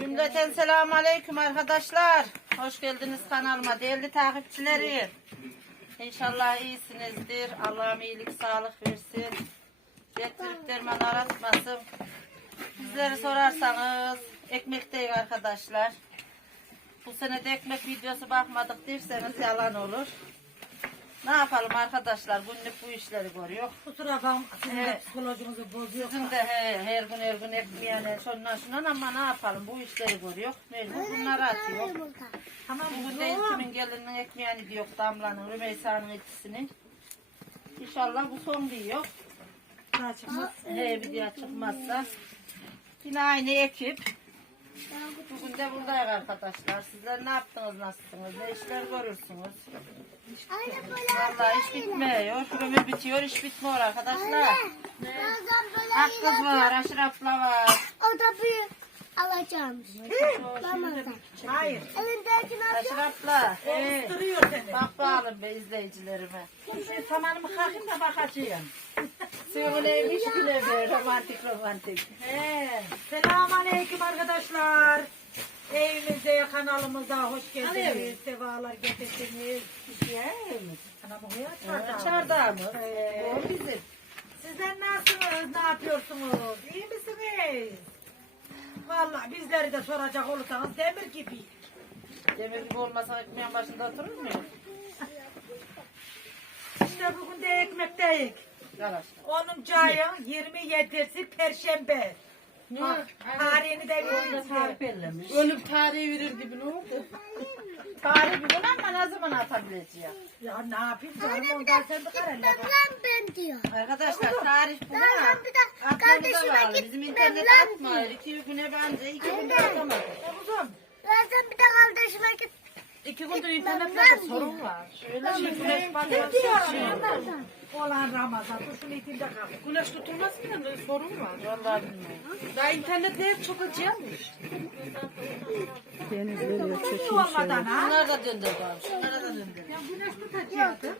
Cümleten selamun aleyküm arkadaşlar. Hoş geldiniz kanalıma değerli takipçilerim. İnşallah iyisinizdir. Allah'ım iyilik sağlık versin. Getirip derman aratmasın. Bizleri sorarsanız ekmekteyim arkadaşlar. Bu sene de ekmek videosu bakmadık derseniz yalan olur. Ne yapalım arkadaşlar günlük bu işleri görüyor. Kusura bakma. Sizin de Evet. psikolojinizi bozuyor. Bizim de he, her gün her gün ekmeğine şundan şundan ama ne yapalım bu işleri görüyor. Mecbur bunları atıyor. Tamam Bugün de kimin gelinin ekmeğini diyor Damla'nın, Rümeysa'nın etkisini. İnşallah bu son diyor. Daha çıkmaz. He bir diye çıkmazsa. Yine aynı ekip. Bugün de buradayız arkadaşlar. Sizler ne yaptınız, nasılsınız, ne işler görürsünüz? Vallahi iş bitmiyor. Ömür bitiyor, iş bitmiyor arkadaşlar. Hakkız var, Aşraf'la var. O da bir alacağım. Hayır. Elindekini alacağım. Aşraf'la. Evet. Duruyor seni. Bak bakalım be izleyicilerime. Şu samanımı kalkayım da bakacağım. Söyleymiş bile be romantik romantik. He. Selamun aleyküm arkadaşlar. Evimize, kanalımıza hoş geldiniz. Sevalar getirdiniz. Anam oraya çağırdı. Çardağımız. Ee, O bizim. Sizler nasılsınız? Ne yapıyorsunuz? İyi misiniz? Vallahi bizleri de soracak olursanız demir gibi. Demir gibi olmasa ekmeğin başında oturur muyum? İşte bugün de ekmekteyik. Arkadaşlar. Onun ayın 27'si Perşembe. Ha, tarihini de vereyim size. Ölüm tarihi verir gibi ne oldu? Tarih bir ama ne zaman atabileceğim? Ya ne yapayım canım ondan sen de kararla. Lan ben diyor. Arkadaşlar tarih bu Ben ha. bir de Aklımıza kardeşime bağlı. gitmem Bizim internet lan atmıyor. İki güne bence iki günde atamadı. Kuzum. Zaten bir de kardeşime git. İki gündür internette lan sorun var. Öyle şey güneş bazen Ne şey. diyorum? Olan Ramazan. Dur şunu itinde kal. Güneş tutulmaz ki yani sorun var. Vallahi bilmiyorum. Daha internette hep çok acıyamış. Su olmadan ha. Bunlar da döndürdü abi. Şunlara da döndürdü. Ya güneş tutacaktı.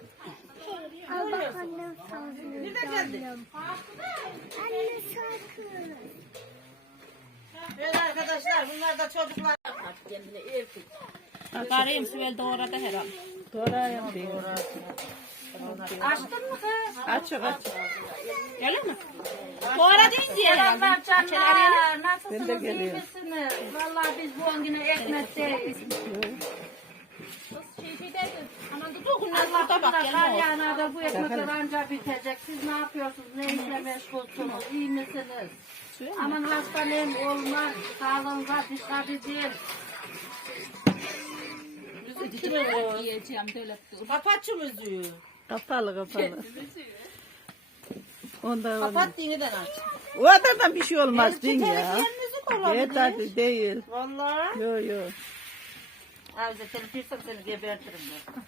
Al bak annem sağlıyor. Bir de geldi. Anne sakın. Böyle arkadaşlar bunlar da çocuklar. Kendine erkek. Karıyım Sibel doğradı herhalde. Doğrayım diyor. Açtın mı kız? Aç aç. Gelir mi? Doğradın diye. Selamlar canlar. Nasılsınız? Ben de iyi geliyorum. misiniz? Vallahi biz bu an yine ekmekteyiz. Burada bak Allah gelme kar yağına da bu ekmekler ancak bitecek. Siz ne yapıyorsunuz? Ne işle meşgulsünüz? İyi misiniz? Aman hastaneyim olmaz. Sağlığınıza dikkat edin. Kapat şu müziği. Kapalı kapalı. Ondan Kapat yeniden aç. O adamdan bir şey olmaz din ya. Evet hadi değil. Vallahi. Yo yo. Abi de telefon seni gebertirim ben.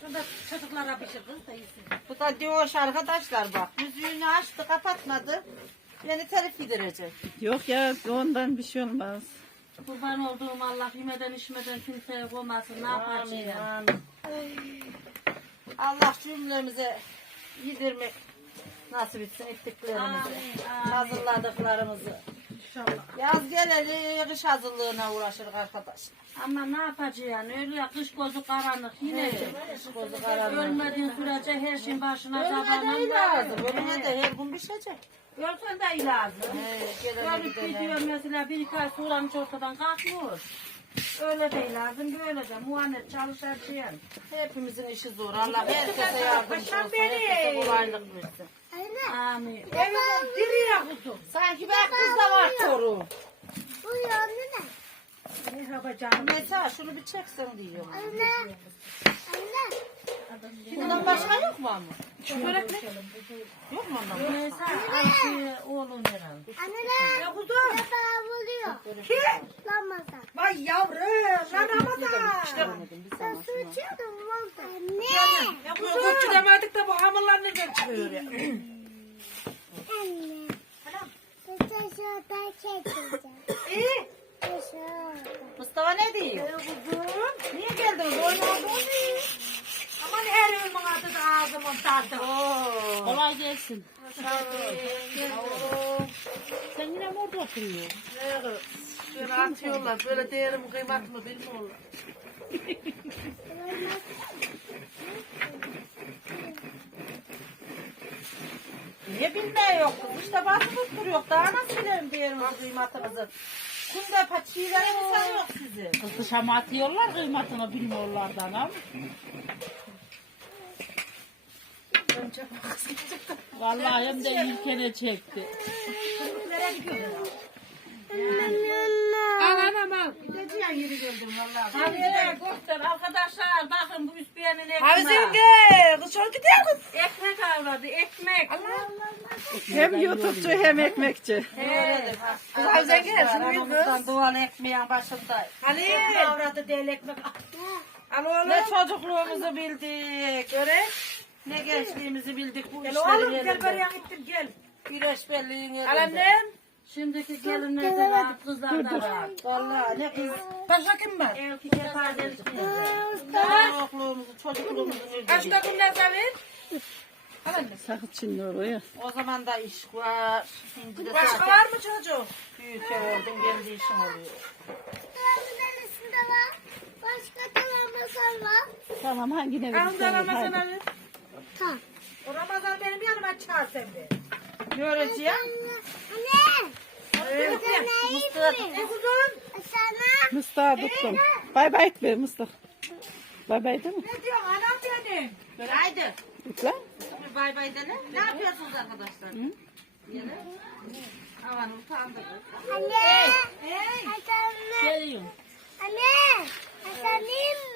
Şurada çocuklara bir şey kız da iyisin. Bu da diyor arkadaşlar bak. Müziğini açtı kapatmadı. Beni telif giderecek. Yok ya ondan bir şey olmaz. Kurban olduğum Allah yemeden içmeden kimseye koymasın. Ne Amin. yapacağım? amin. Allah cümlemize yedirmek nasip etsin ettiklerimizi. Hazırladıklarımızı. İnşallah. Yaz geleli kış hazırlığına uğraşırız arkadaşlar. Ama ne yapacaksın? Öyle ya kış gözü karanlık. Yine Kış gözü karanlık. ölmediğin sürece her şeyin başına de zamanın lazım. De her gün pişecek. Ölsen de iyi lazım. Gidene. gidiyor mesela bir iki ay sulanmış ortadan kalkmıyor. Öyle değil lazım böyle de muhanet çalışacaksın. Hepimizin işi zor. Allah herkese yardımcı olsun. Herkese kolaylık versin. Anne Amin. Evimin diri ya kuzum. Sanki ben kızda var torun. bu yanına. Merhaba canım. Mesela şunu bir çeksen diyorum. Anne. Anne. Bundan başka yok mu ama? Yok mu ondan? Neyse Ayşe oğlun herhalde. Anne. Ya kuzum. Defa vuruyor. Kim? Ramazan. Vay yavrum. Lan Ramazan. Ben su içiyordum oldu. Anne. Ya kuzum. demedik de bu hamurlar nereden çıkıyor ya? Anne. Biz aşağıda çekeceğiz. İyi. Aşağıda. Mustafa ne diyor? Kuzum. Niye geldiniz? Oynadınız mı? Yılın adı da ağzımın tadı. Kolay gelsin. Sen yine mi orada oturuyorsun? Evet. Böyle atıyorlar. Böyle değerim kıymatımı bilmiyorlar. Niye bilmeyi yok? İşte basılıp duruyor. Daha nasıl bilelim değerimizi kıymatımızı? Kunde paçileri mi sanıyor sizi? Kız dışa mı atıyorlar Vallahi hem de ilkene çekti. Nereye gidiyorsun? Al anam al. Gideceğim yeri gördüm vallahi. Hadi göster arkadaşlar bakın bu ekmeği. Kız çok gidiyor kız. Ekmek avladı ekmek. Hem YouTube'cu hem ekmekçi. Öyledir. Kız bil kız. Anamızdan dual ekmeğin başındayız. Halil. Avradı değil ekmek. Al oğlum. Ne çocukluğumuzu bildik. Göre. Ne gençliğimizi bildik bu Gel işlerin oğlum gel elinde. buraya gittim gel. Güneş belliğin elinde. Al annem. Şimdiki gelinler de rahat kızlar da rahat. Vallahi ne kız. Başka kim var? Evki kefadet Çocukluğumuzu, çocukluğumuzu Kaç bildik. takım ne zaman? Sakın Çinli oraya. O zaman da iş var. Şimdi de Başka zaten var mı çocuk? büyük ev oldum, kendi işim oluyor. Başka tarafın var. Tamam hangine Al da Ramazan abi. Tamam. O Ramazan benim yanıma çağır sen de. Göreceğim. Anne. Evet. Mısır. Ne kuzum? Sana. Mıstığa tuttum. Bay bay et be Mıstık. Bay bay değil mi? Ne diyorsun anam benim? Haydi. Bir bay bay dene. Ne yapıyorsunuz arkadaşlar? Yine. Aman utandık. Anne. Hey. Anne. Geliyorum. Anne. Anne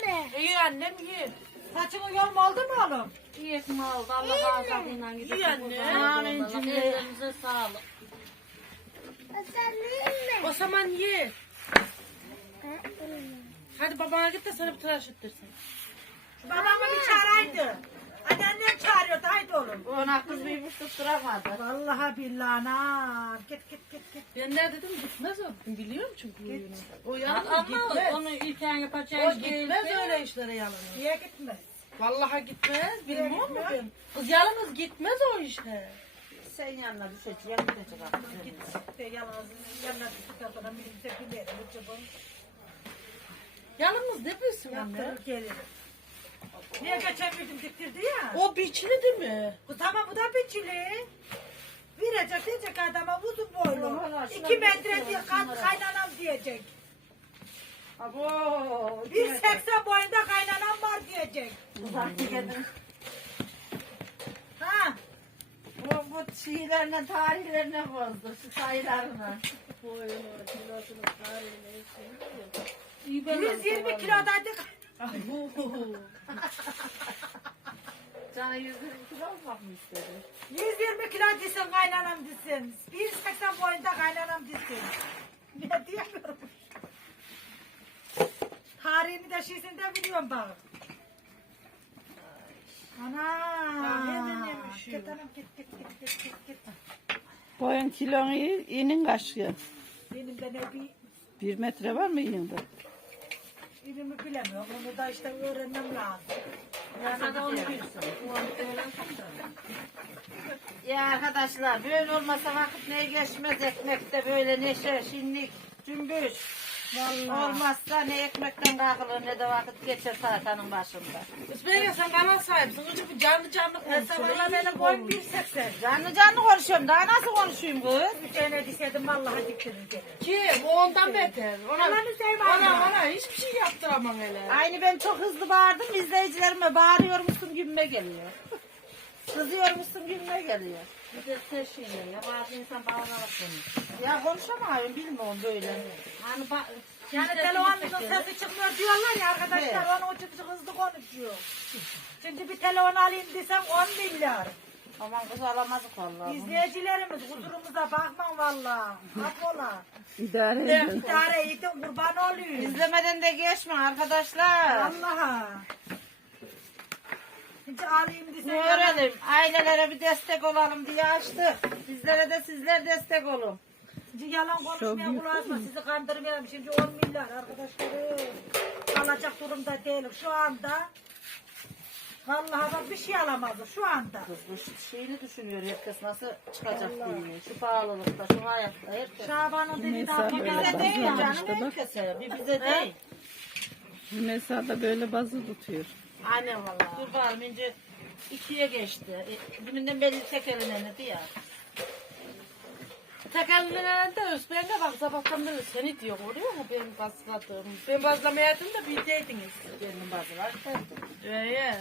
mi? İyi annem iyi. Saçımı yol mu oldu mu oğlum? İyi ekmeği oldu. Allah gidelim. İyi anne. Amin Allah cümle. ellerinize sağlık. O zaman ye. Hadi babana git de sana bir tıraş ettirsin. Babamı bir çağıraydı. Anneannem çağırıyordu haydi oğlum. Ona kız büyümüş tutturamadı. Vallahi billahi anam. Git git git git. Ben ne dedim gitmez o. Biliyorum çünkü oyunu. O yalnız Ama gitmez. onu ilken O yapacağı gitmez öyle işlere yalnız. Niye gitmez? Vallahi gitmez. Bilmiyor gitmez? ben? Kız yalnız gitmez o işe. Sen yanına düşeceğim gidecek artık. Git de yalnız yanına tuttuktan sonra birlikte bilerim. Ucubun Yalnız ne bilsin anne? yaptırır gelirim. Niye geçen bir gün diktirdi ya? O biçili değil mi? Bu tamam bu da biçili. Verecek diyecek adama uzun boylu. Vallahi şuna İki bir metre şey diye kan, şunlara. kaynanam diyecek. Abo. Bir seksen boyunda kaynanam var diyecek. Uzakta gelin. Ha? Bu, bu şiirlerine, tarihlerine bozdu. Şu ben 120 kilodaydık. Canı 120 kilo olmak mı istedi? 120 kilo desin kaynanam desin. 180 boyunda kaynanam desin. Ne diyemiyorum. Tarihini de şiisini de biliyorum bak. Ana. Git anam git git git git git git. Boyun kilon iyi, inin kaç ya? Benim de ne bir Bir metre var mı iyinde? ilimi bilemiyorum. Onu da işte öğrenmem lazım. Yana onu Ya arkadaşlar böyle olmasa vakit ne geçmez ekmekte böyle neşe, şinlik, cümbüş. Olmazsa ne ekmekten kalkılır ne de vakit geçer tahtanın başında. İsmail sen kanal sahipsin. Önce bir canlı canlı konuşuyor. sabahla benim boyum 1.80. Canlı canlı konuşuyorum daha nasıl konuşayım kız? Bir tane diseydim vallahi diktirir gene. Kim? O ondan beter. Ona, Allah'ını seveyim ona, abla. ona hiçbir şey yaptıramam hele. Aynı ben çok hızlı bağırdım izleyicilerime bağırıyor musun gülme geliyor. Kızıyor musun gülme geliyor. Bir de ses şeyler ya. Bazı insan bağlanarak konuşuyor. Ya konuşamıyorum bilmiyorum böyle. Hani bak. Yani telefonunun sesi çıkmıyor diyorlar ya arkadaşlar. Evet. Onu uçuk uçuk hızlı konuşuyor. Şimdi bir telefon alayım desem 10 milyar. Aman kız alamazdık vallahi. İzleyicilerimiz huzurumuza bakma valla. Affola. İdare edin. İdare edin kurban olayım. İzlemeden de geçme arkadaşlar. Allah'a. Şimdi alayım desem. Ne öğrenelim? Ailelere bir destek olalım diye açtık. Bizlere de sizler destek olun. Şimdi yalan konuşmaya bulaşma. Sizi kandırmayalım. Şimdi 10 milyar arkadaşlarım. Alacak durumda değilim. Şu anda Vallahi bak bir şey alamadı şu anda. Kız bu şeyini düşünüyor herkes nasıl çıkacak diye. Şu pahalılıkta, şu hayatta herkes. Şaban'ın dedi Neyse, daha böyle bize değil canım. Herkese, bir bize değil. Mesela da böyle bazı tutuyor. Aynen valla. Dur bakalım önce ikiye geçti. E, Birinden belli tek eline ne diyor. Tekerlerinde Özben de bak sabahtan beri seni diyor görüyor mu benim bazladığım. Ben bazlamayaydım da bilseydiniz. Benim bazı var. Öyle.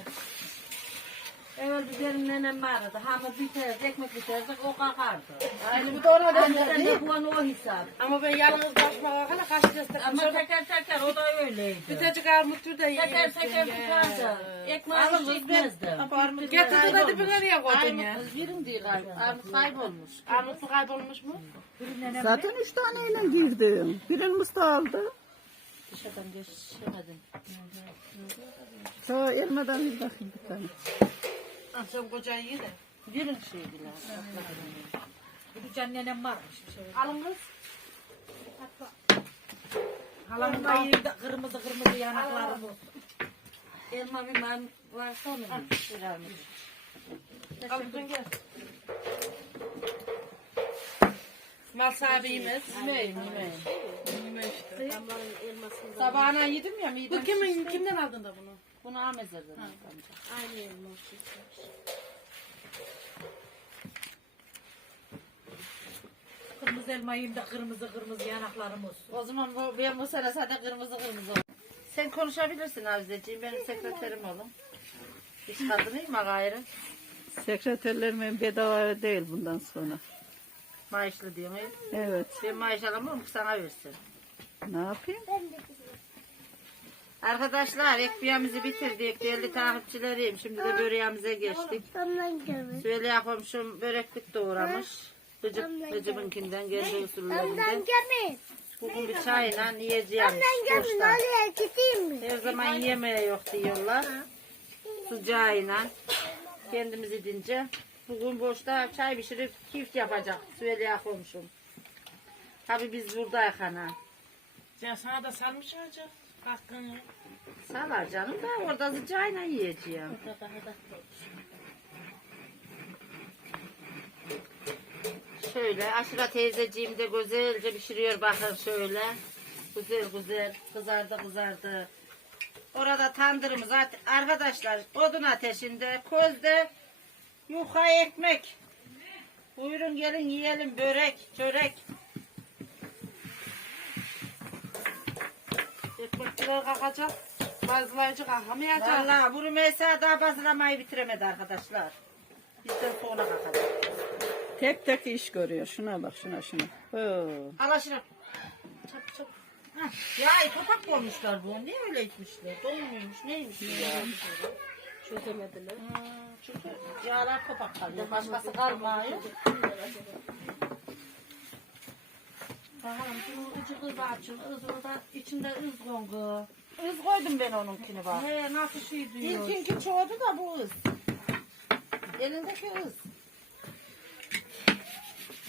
Evvel bir benim nenem vardı. Hamur biterdi, ekmek biterdi, o kalkardı. Aynı bu da ona benzer. de puanı o hesap. Ama ben yalnız başıma kalkana kaç destek Ama teker teker o da öyleydi. Bir tecik armutlu da Teker yiyorsun teker ya. tutardı. Ekmeği hiç çekmezdi. Getirdi de dibine niye koydun ya? Armut birim diye kaybolmuş. Armut kaybolmuş. Armutlu kaybolmuş mu? Zaten üç taneyle girdim. Birimiz de aldı. Dışarıdan geçemedim. Ta elmadan bir bakayım bir tane. Ah, Sen kocayı iyi de. Birin şeydiler. Bir can nenem varmış. bir Şey. Alın kız. Halamın da yerinde kırmızı kırmızı yanaklarım olsun. Elma bir man varsa onu bir armut. Al kızım gel. Mal sahibimiz. Yemeğim yemeğim. işte. Sabahına yedim ya midem Bu kimin, kimden aldın da bunu? Bunu amezerden aldım. Kırmızı elma yiyeyim de kırmızı kırmızı yanaklarım olsun. O zaman bu, ben bu sene zaten kırmızı kırmızı oldum. Sen konuşabilirsin Avizeciğim. Benim sekreterim olun. Hiç kadınıyım ha gayrı. Sekreterlerim bedava değil bundan sonra. Maaşlı diyorum. he. Evet. Ben maaş alamam ki sana versin. Ne yapayım? Arkadaşlar ekmeğimizi bitirdik. Değerli takipçilerim. Şimdi de böreğimize geçtik. Söyle komşum böreklik doğramış. Gıcımınkinden kendi Ondan usullerinden. Bugün bir çayla yiyeceğim. Boşta. Oraya gideyim mi? Her zaman yemeğe yok diyorlar. Sıcağıyla. Kendimiz edince. Bugün boşta çay pişirip keyif yapacak. Söyle komşum. Tabi biz buradayız ana. Ya sana da sarmış olacak. Hakkını. Sağlar canım da orada sıcağıyla yiyeceğim. Şöyle aşıra teyzeciğim de güzelce pişiriyor bakın şöyle. Güzel güzel kızardı kızardı. Orada tandırımız arkadaşlar odun ateşinde közde yuha ekmek. Buyurun gelin yiyelim börek çörek. Ekmekçiler kalkacak. Bazılayıcı kalkamayacak. Vallahi bu Rümeysa daha bazılamayı bitiremedi arkadaşlar. Bizden sonra kalkacak. Tek tek iş görüyor. Şuna bak şuna şuna. Oo. Al aşırı. Çap çap. Hah, Ya topak koymuşlar bu. Ne öyle içmişler? Dolmuymuş neymiş ya? Çözemediler. Çünkü yağlar topak kalıyor. Başkası kalmıyor. Bakalım şunun ucu kız açın. Izını da içinde ız kongu. Iz koydum ben onunkini bak. He nasıl şey diyor. İlkinki çoğdu da bu ız. Elindeki ız.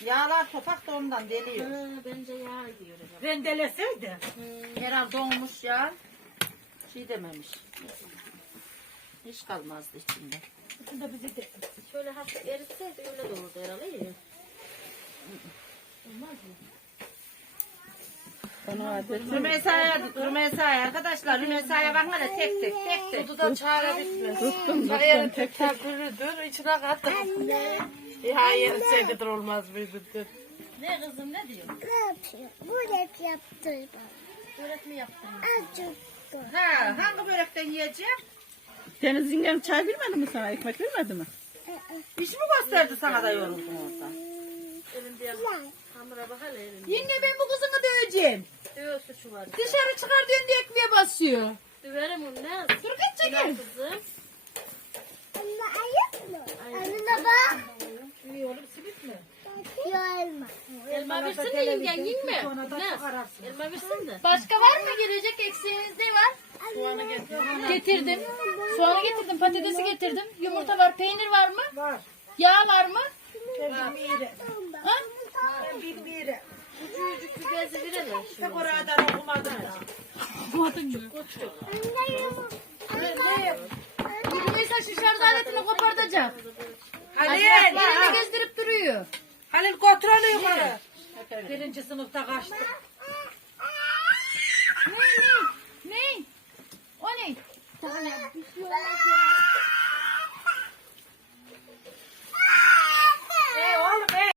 Yağlar topak da ondan deliyor. Bence yağ diyor. Rendeleseydi. Herhalde donmuş ya. Şey dememiş. Hiç kalmazdı içinde. Bütün de bizi de. Şöyle hafif eritseydi öyle de olurdu herhalde ya. Onu adeti. Rümeysa'ya, Rümeysa'ya arkadaşlar Rümeysa'ya bakın hele tek tek tek tek. Kutu da çare bitmez. Tuttum Çare tuttum tek tek. çarpırıdır. içine kattım. Ya yerseydi olmaz mıydı? Ne kızım ne diyor? Ne yapıyor? Bu rap yaptı bana. Börek mi yaptın? Azıcık. Ha, hangi börekten yiyeceğim? Deniz yengem çay vermedi mi sana? Ekmek vermedi mi? İş mi gösterdi sana da yoruldun orada? Hamura bak hele. Yenge ben bu kızını döveceğim. Diyor suçu var. Dışarı çıkar döndü ekmeğe basıyor. Düverim onu ne? Dur git çekil. Kızım. Anne ayıp mı? Anne bak. İyi oğlum simit mi? Yorma. Elma versin de yengen yiyeyim mi? da Ne? Elma versin de. Başka var mı gelecek eksiğiniz ne var? Soğanı getir. Getirdim. Soğanı getirdim, patatesi getirdim. Yumurta var, peynir var mı? Var. Yağ var mı? Bilmiyorum. Ha? Bilmiyorum. Küçücük bir bezi verelim. Pek oradan okumadım da. Buladın mı? Yok. Ne? Mesela Halil. Yerini gezdirip duruyor. Halil götür onu yukarı. Birinci sınıfta kaçtı. Ne ne? Ne? O ne? Tamam. Bir şey olmaz ya.